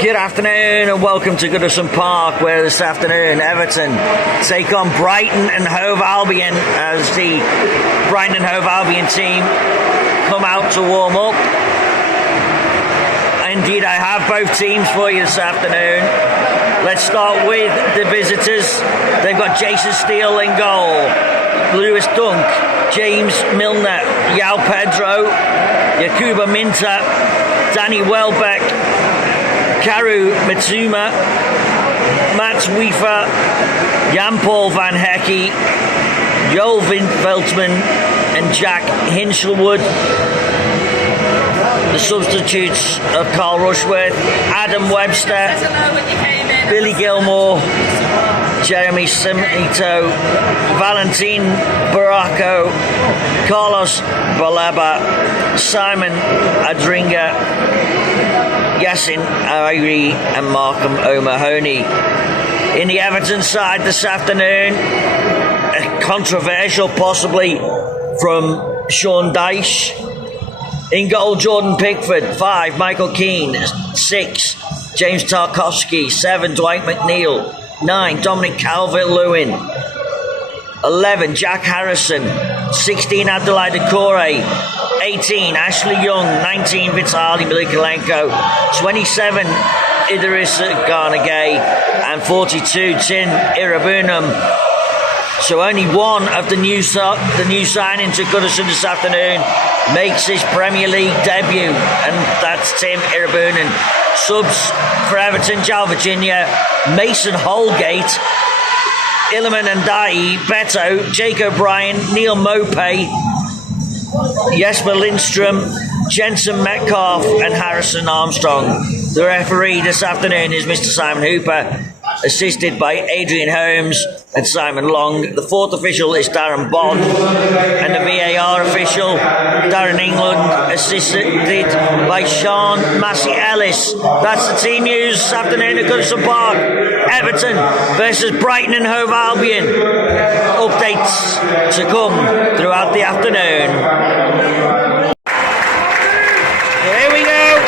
Good afternoon and welcome to Goodison Park, where this afternoon Everton take on Brighton and Hove Albion as the Brighton and Hove Albion team come out to warm up. Indeed, I have both teams for you this afternoon. Let's start with the visitors. They've got Jason Steele in goal, Lewis Dunk, James Milner, Yao Pedro, Yakuba Minta, Danny Welbeck, Karu Mitsuma, Mats Wiefer, Jan-Paul van Hecke, Joel Veltman and Jack Hinchelwood. The substitutes of Carl Rushworth, Adam Webster, Billy Gilmore, Jeremy Simito, Valentin Baracco, Carlos Balaba, Simon Adringa, Yassin Airi and Markham O'Mahony. In the Everton side this afternoon, a controversial possibly from Sean Dyche. In goal, Jordan Pickford. 5, Michael Keane. 6, James Tarkowski. 7, Dwight McNeil. 9, Dominic Calvert-Lewin. 11, Jack Harrison. 16, Abdoulaye Doucouré. 18, Ashley Young. 19, Vitaly Milikolenko. 27, Idris Garnagay. And 42, Tin Irabunum. So only one of the new signings to Goodison this afternoon makes his Premier League debut, and that's Tim Irabunum. Subs for Everton, Jal Virginia, Mason Holgate, Iliman Ndiaye, Beto, Jake O'Brien, Neil Mopey, Jesper Lindstrom, Jensen Metcalf and Harrison Armstrong. The referee this afternoon is Mr. Simon Hooper, assisted by Adrian Holmes and Simon Long. The fourth official is Darren Bond, and the VAR official, Darren England, assisted by Sean Massey Ellis. That's the team news this afternoon at Goodison Park. Everton versus Brighton and Hove Albion. Updates to come throughout the afternoon. Here we go.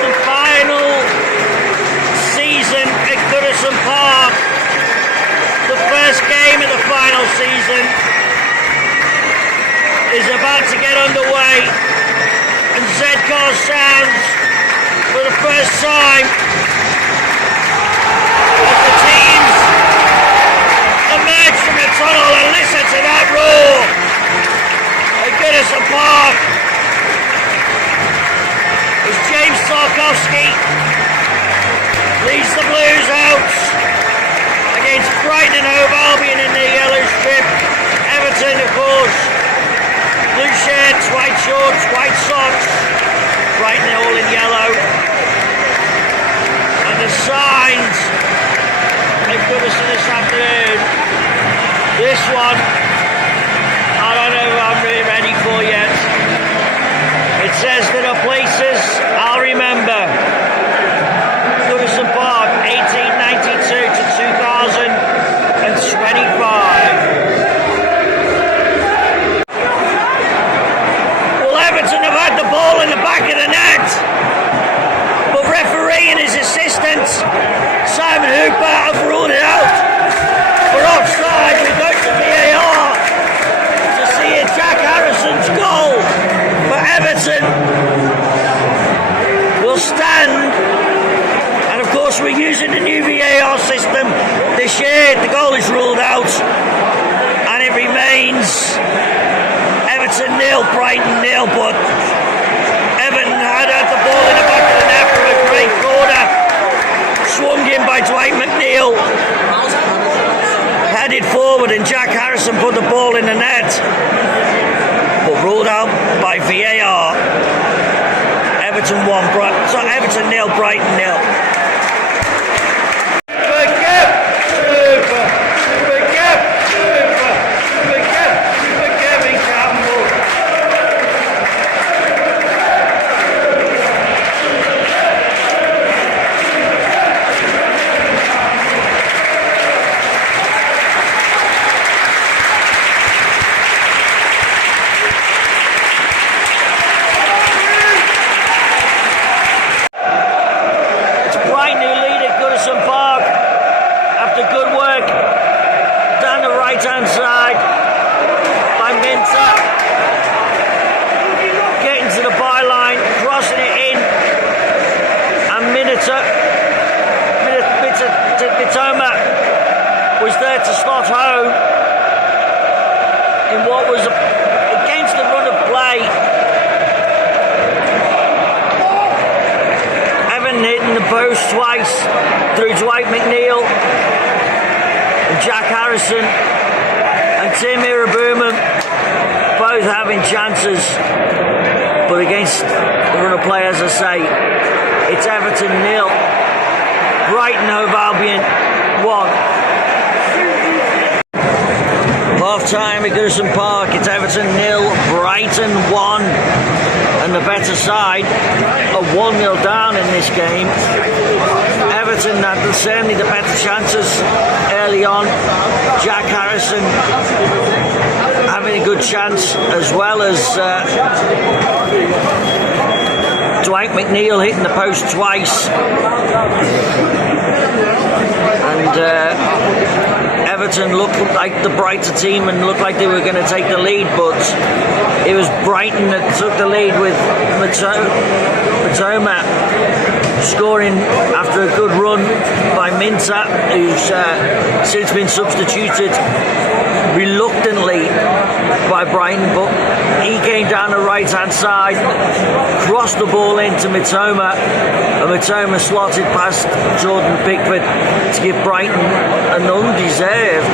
The final season at Goodison Park. The first game of the final season is about to get underway, and Z-Car sounds for the first time as the teams emerge from the tunnel and listen to that roar at Goodison Park as James Tarkowski leads the Blues out against Brighton and Hove Albion in the yellow strip. Everton, of course, blue shirts, white shorts, white socks. Brighton all in yellow. And the signs at Goodison this afternoon. This one, I don't know if I'm really ready for yet. It says that are places I'll remember. Goodison Park, 1892 to 2025. Well, Everton have had the ball in the back of the net, but referee and his assistant, Simon Hooper, have ruled it out for offside. We go to VAR to see a Jack Harrison's goal for Everton will stand. And of course, we're using the new VAR system this year. The goal is ruled out, and it remains Everton 0, Brighton 0. But Everton had the ball in the back of the net from a great corner, swung in by Dwight McNeil, headed forward, and Jack Harrison put the ball in the net, but ruled out by VAR. Everton 1, Everton 0, Brighton 0. slot home in what was against the run of play. Everton hitting the post twice through Dwight McNeil and Jack Harrison and Tim Irabuma both having chances, but against the run of play, as I say, it's Everton 0, Brighton Hove Albion 1. Half time at Goodison Park, it's Everton 0, Brighton 1, and the better side are 1-0 down in this game. Everton had certainly the better chances early on. Jack Harrison having a good chance, as well as Dwight McNeil hitting the post twice. And Everton looked like the brighter team and looked like they were going to take the lead, but it was Brighton that took the lead with Mitoma scoring after a good run by Minta, who's since been substituted reluctantly by Brighton, but he came down the right hand side, crossed the ball into Mitoma, and Mitoma slotted past Jordan Pickford to give Brighton an undeserved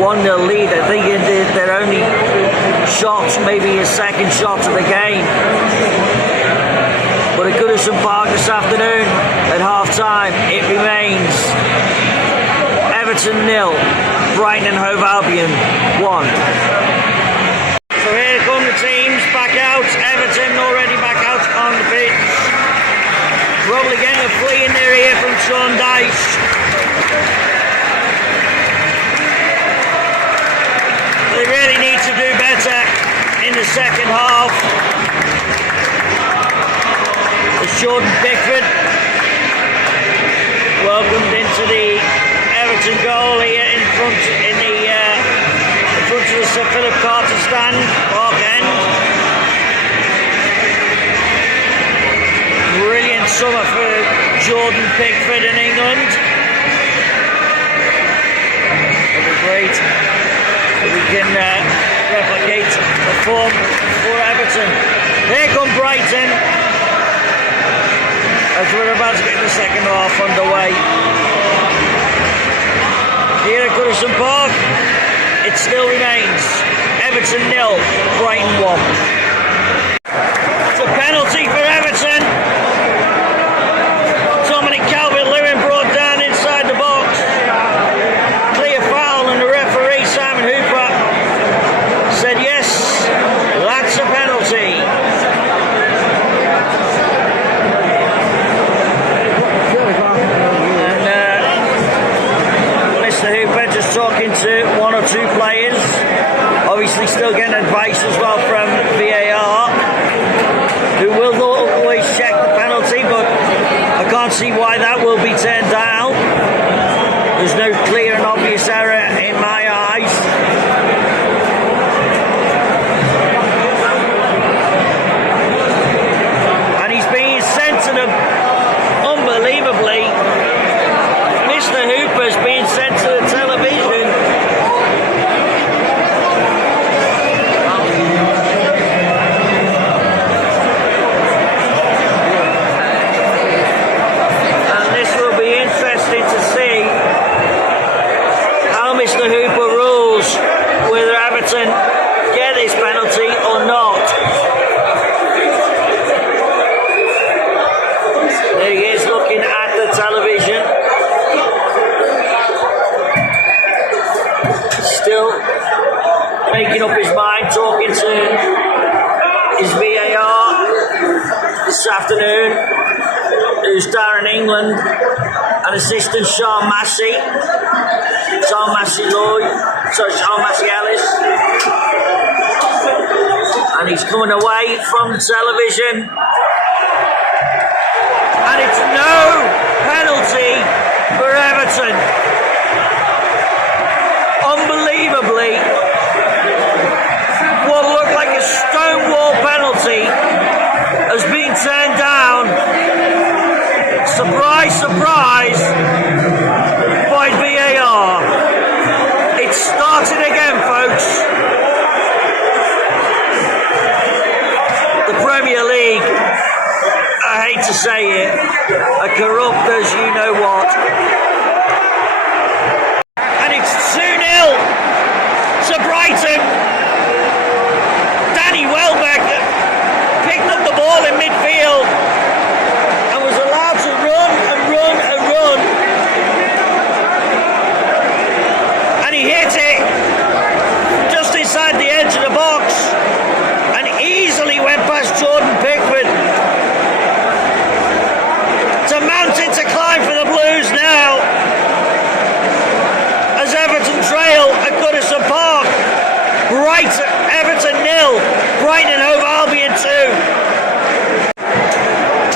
1-0 lead. I think in their only shot, maybe a second shot of the game. But at Goodison Park this afternoon at half time, it remains Everton 0, Brighton and Hove Albion 1. So here come the teams back out. Everton already back out on the pitch. Probably getting a flea in their ear from Sean Dyche. They really need to do better in the second half. As Jordan Pickford welcomed into the Everton goal here in front of the Sir Philip Carter stand, Park End. Brilliant summer for Jordan Pickford in England. It'll be great if we can replicate the form for Everton. Here come Brighton, as we're about to get the second half underway. Here at Goodison Park, it still remains Everton 0, Brighton 1. It's a penalty for Everton. Dominic Calvert-Lewin brought down inside the box. Clear foul, and the referee, Simon Hooper, said yes, that's a penalty. Talking to one or two players, obviously still getting advice as well from VAR, who will always check the penalty, but I can't see why that will be turned down. There's no clear and obvious error in my eyes. And he's being sent to them, unbelievably. Mr. Hooper's being sent to the television. And this will be interesting to see how Mr. Hooper rules whether Everton get this penalty or not. There he is looking at the television. Still making up his mind, talking to his VAR this afternoon, who's Darren England and assistant Sean Massey Ellis, and he's coming away from the television, and it's no penalty for Everton. Unbelievably, what looked like a stonewall penalty has been turned down. Surprise, surprise, by VAR. to say it, a corrupt as you know what. And it's 2-0 to Brighton. Danny Welbeck picked up the ball in midfield and was allowed to run and run and run. And he hit it just inside the edge of the box and easily went past Jordan Pickford. It's a mountain to climb for the Blues now as Everton trail at Goodison Park. Everton 0, Brighton and Hove Albion 2.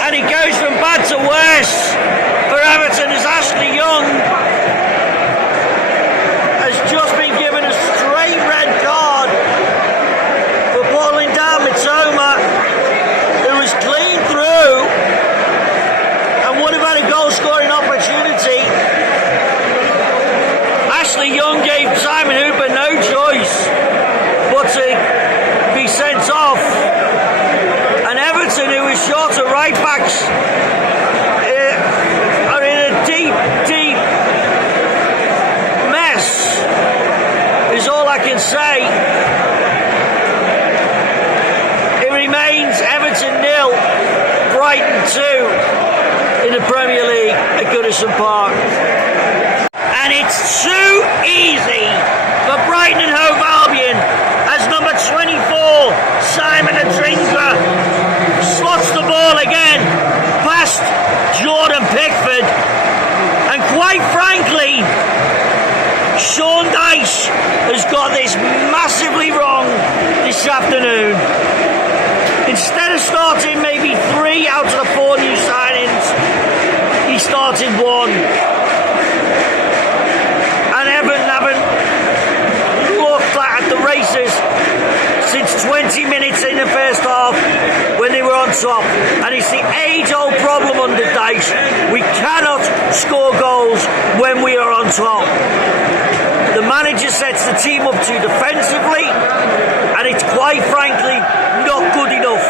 And it goes from bad to worse for Everton as Ashley Young has just been given a straight red card for pulling down Mitoma, who was clean through and would have had a goal scoring opportunity. Ashley Young gave Simon Hooper no choice but to be sent off, and Everton, who is short of right backs, are in a deep mess, is all I can say. It remains Everton 0, Brighton 2 in the Premier League at Goodison Park. And it's too easy for Brighton and Hove Albion as number 24, Simon Adringra, slots the ball again past Jordan Pickford. And quite frankly, Sean Dyche has got this massively wrong this afternoon. Instead of starting maybe 3 out of the 4 new signings, he started 1. And Everton haven't looked like at the races since 20 minutes in the first half when they were on top. And it's the age-old problem under Dyche. We cannot score goals when we are on top. The manager sets the team up too defensively, and it's quite frankly not good enough.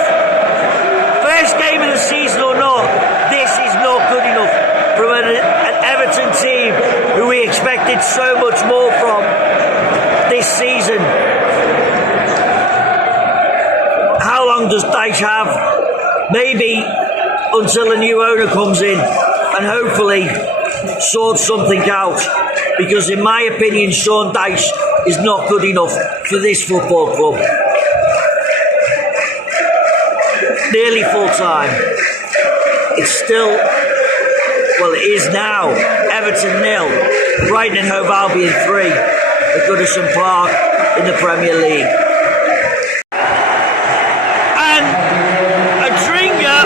First game of the season or not, this is not good enough from an Everton team who we expected so much more from this season. How long does Dyche have? Maybe until a new owner comes in and hopefully sorts something out, because in my opinion Sean Dyche is not good enough for this football club. Nearly full time. It's still, well, it is now Everton 0, Brighton and Hove Albion 3 at Goodison Park in the Premier League. And Adringa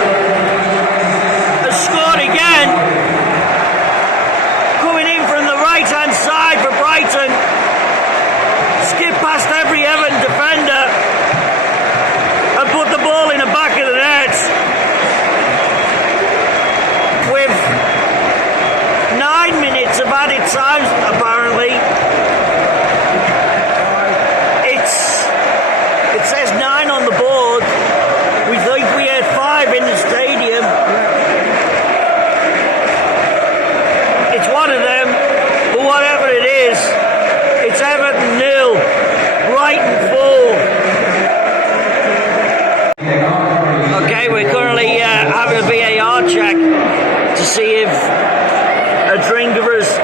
has scored again, coming in from the right hand side for Brighton, skipped past every Everton defender and put the ball in the back of the net with 9 minutes of added time apparently. It says 9 on the board. We think we had 5 in the stadium. It's one of them, but whatever it is, it's Everton 0, Brighton 4. Okay, we're currently having a VAR check to see if Adringa's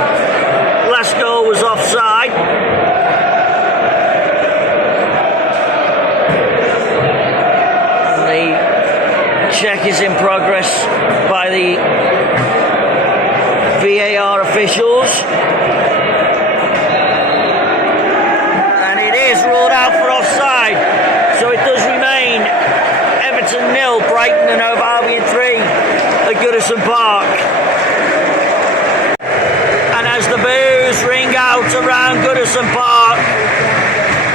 last goal was offside. Check is in progress by the VAR officials, and it is ruled out for offside, so it does remain Everton 0, Brighton and Hove Albion 3 at Goodison Park. And as the boos ring out around Goodison Park,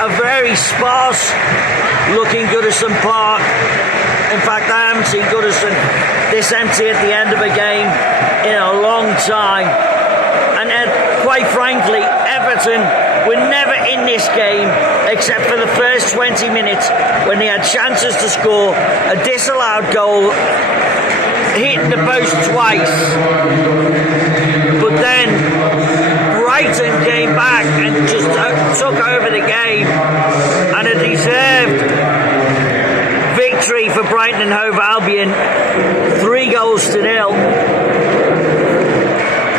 a very sparse looking Goodison Park. In fact, I haven't seen Goodison this empty at the end of a game in a long time. And quite frankly, Everton were never in this game except for the first 20 minutes when they had chances to score a disallowed goal hitting the post twice. But then Brighton came back and just took over the game, and a deserved victory for Brighton and Hove Albion, 3-0.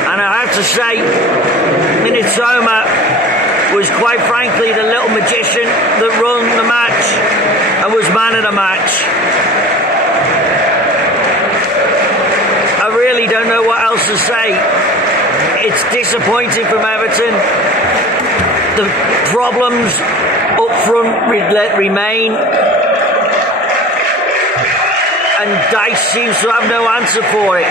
And I have to say, Minnesota was quite frankly the little magician that run the match and was man of the match. I really don't know what else to say. It's disappointing from Everton. The problems up front remain, and Dice seems to have no answer for it.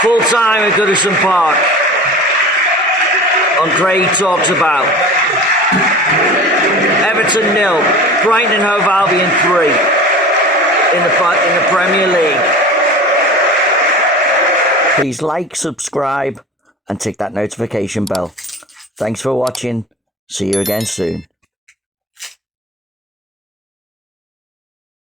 Full time at Goodison Park. On Craig talks about Everton 0, Brighton and Hove Albion 3 in the Premier League. Please like, subscribe, and tick that notification bell. Thanks for watching. See you again soon.